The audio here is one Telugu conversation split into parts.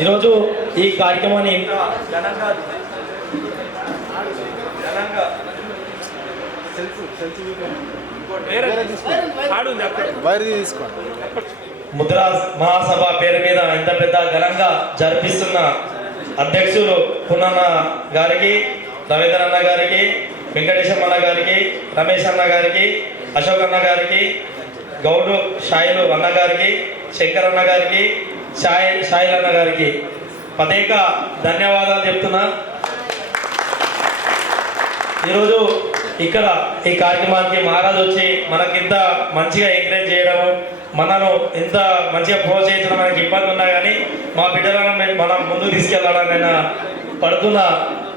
ఈరోజు ఈ కార్యక్రమాన్ని ముద్రా మహాసభ పేరు మీద ఇంత పెద్ద ఘనంగా జరిపిస్తున్న అధ్యక్షులు పున్నన్న గారికి రవీంద్ర అన్న గారికి వెంకటేశం అన్న గారికి రమేష్ అన్న గారికి అశోక్ అన్న గారికి గౌడు షాయిలు అన్న గారికి శంకర్ అన్న గారికి సాయి సాయిల్ అన్న గారికి ప్రత్యేక ధన్యవాదాలు చెప్తున్నా. ఈరోజు ఇక్కడ ఈ కార్యక్రమానికి మహారాజ్ వచ్చి మనకింత మంచిగా ఎంకరేజ్ చేయడము మనను ఇంత మంచిగా ప్రోత్సహించడం మనకి ఇబ్బంది ఉన్నా కానీ మా బిడ్డలను మనం ముందుకు తీసుకెళ్ళాలని ఆయన పడుతున్న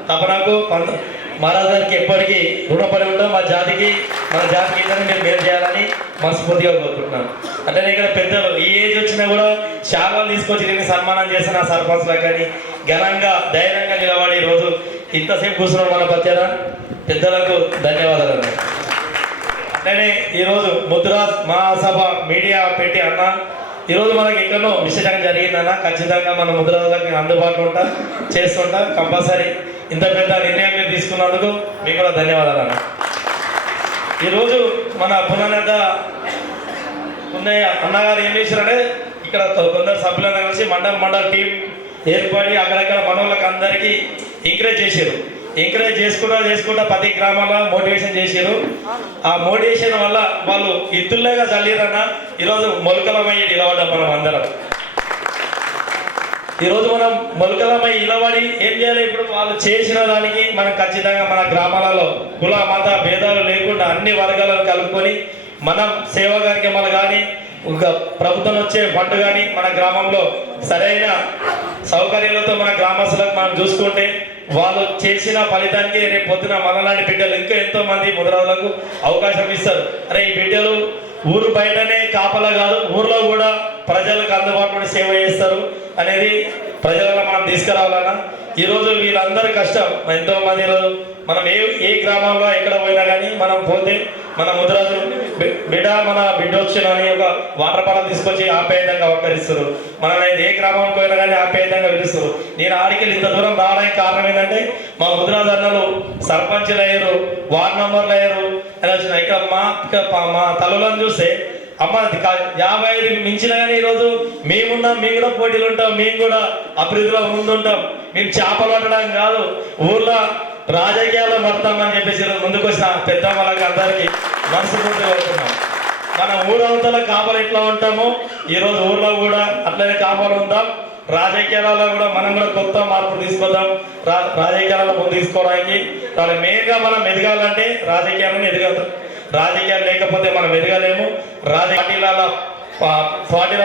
తపనకు కొంత- మహారాజు గారికి ఎప్పటికీ రుణపడి ఉంటాం మా జాతికి మన జాతికి ఇద్దరిని మీరు మేలు చేయాలని మనస్ఫూర్తిగా కోరుకుంటున్నాను అంటే ఇక్కడ పెద్దలు ఈ ఏజ్ వచ్చినా కూడా శాలను తీసుకొచ్చి నేను సన్మానం చేసిన సర్పంచ్లకు కానీ ఘనంగా ధైర్యంగా నిలబడి ఈరోజు ఇంతసేపు కూర్చున్నాడు మన పత్యాన పెద్దలకు ధన్యవాదాలు అన్న. అట్లనే ఈరోజు ముద్రాస్ మహాసభ మీడియా పెట్టి అన్న ఈరోజు మనకి ఎక్కడో విశేషంగా జరిగిందన్న ఖచ్చితంగా మన ముద్రాలకు అందుబాటులో ఉంటా చేస్తుంటా కంపల్సరీ ఇంత పెద్ద నిర్ణయం మీరు తీసుకున్నందుకు మీకు కూడా ధన్యవాదాలు అన్న. ఈరోజు మన పుననేత ఉన్నయ్య అన్నగారు ఏం చేశారంటే ఇక్కడ కొందరు సభ్యులందరూ కలిసి మండల మండల టీం ఏర్పడి అక్కడక్కడ మనోళ్ళకి అందరికీ ఎంకరేజ్ చేశారు. ఎంకరేజ్ చేసుకుంటా చేసుకుంటా ప్రతి గ్రామాల్లో మోటివేషన్ చేశారు. ఆ మోటివేషన్ వల్ల వాళ్ళు ఇద్దుల్లాగా చల్లిరన్న ఈరోజు మొలకలమయ్యి నిలబడ్డాం మనం అందరం. ఈరోజు మనం మొలకలమై నిలబడి ఏం చేయాలి? ఇప్పుడు వాళ్ళు చేసిన దానికి మనం ఖచ్చితంగా మన గ్రామాలలో కుల మత భేదాలు లేకుండా అన్ని వర్గాలను కలుపుకొని మనం సేవా కార్యక్రమాలు కానీ ఒక ప్రభుత్వం వచ్చే ఫండ్ కానీ మన గ్రామంలో సరైన సౌకర్యాలతో మన గ్రామస్తులకు మనం చూసుకుంటే వాళ్ళు చేసిన ఫలితానికి రేపు పొద్దున మనలాంటి బిడ్డలు ఇంకా ఎంతో మంది ముద్రాలకు అవకాశం ఇస్తారు. అరే ఈ బిడ్డలు ఊరు బయటనే కాపలా కాదు ఊర్లో కూడా ప్రజలకు అందుబాటులో సేవ చేస్తారు అనేది ప్రజలను మనం తీసుకురావాలన్నా. ఈరోజు వీళ్ళందరి కష్టం ఎంతో మంది ఈరోజు మనం ఏ ఏ గ్రామంలో ఎక్కడ పోయినా కానీ మనం పోతే మన ముద్రాజు బి- బిడ్డ మన బిడ్డ వచ్చిన అని ఒక వాటర్ బాటిల్ తీసుకొచ్చి ఆప్యాయంగా ఉపకరిస్తారు మనం ఏ గ్రామం పోయినా కానీ ఆప్యాయంగా పిలుస్తారు నేను ఆడికి ఇంత దూరం రావడానికి కారణం ఏంటంటే మా ముద్రాధరణలు సర్పంచ్లు సర్పంచులు అయ్యారు వార్డ్ మెంబర్లు అయ్యారు. అని వచ్చిన ఇక్కడ మా ఇక మా తల్లులను చూస్తే అమ్మ యాభై ఐదు మించిన కానీ ఈరోజు మేమున్నాం మేము కూడా పోటీలు ఉంటాం మేము కూడా అభివృద్ధిలో ముందుంటాం. మేము చేపలు పట్టడం కాదు ఊర్లో రాజకీయాల్లో అని చెప్పేసి ముందుకు వచ్చిన పెద్ద వాళ్ళకి అందరికీ మనసు కోరుతున్నాం. మన ఊరవతల కాపలు ఎట్లా ఉంటామో ఈ రోజు ఊర్లో కూడా అట్లనే కాపలు ఉంటాం. రాజకీయాలలో కూడా మనం కూడా కొత్త మార్పు తీసుకుందాం రా రాజకీయాలలో ముందు తీసుకోవడానికి. దాని మెయిన్గా మనం ఎదగాలంటే రాజకీయాలను ఎదగదు రాజకీయాలు లేకపోతే మనం ఎదగలేము. రాజకీయాల పార్టీల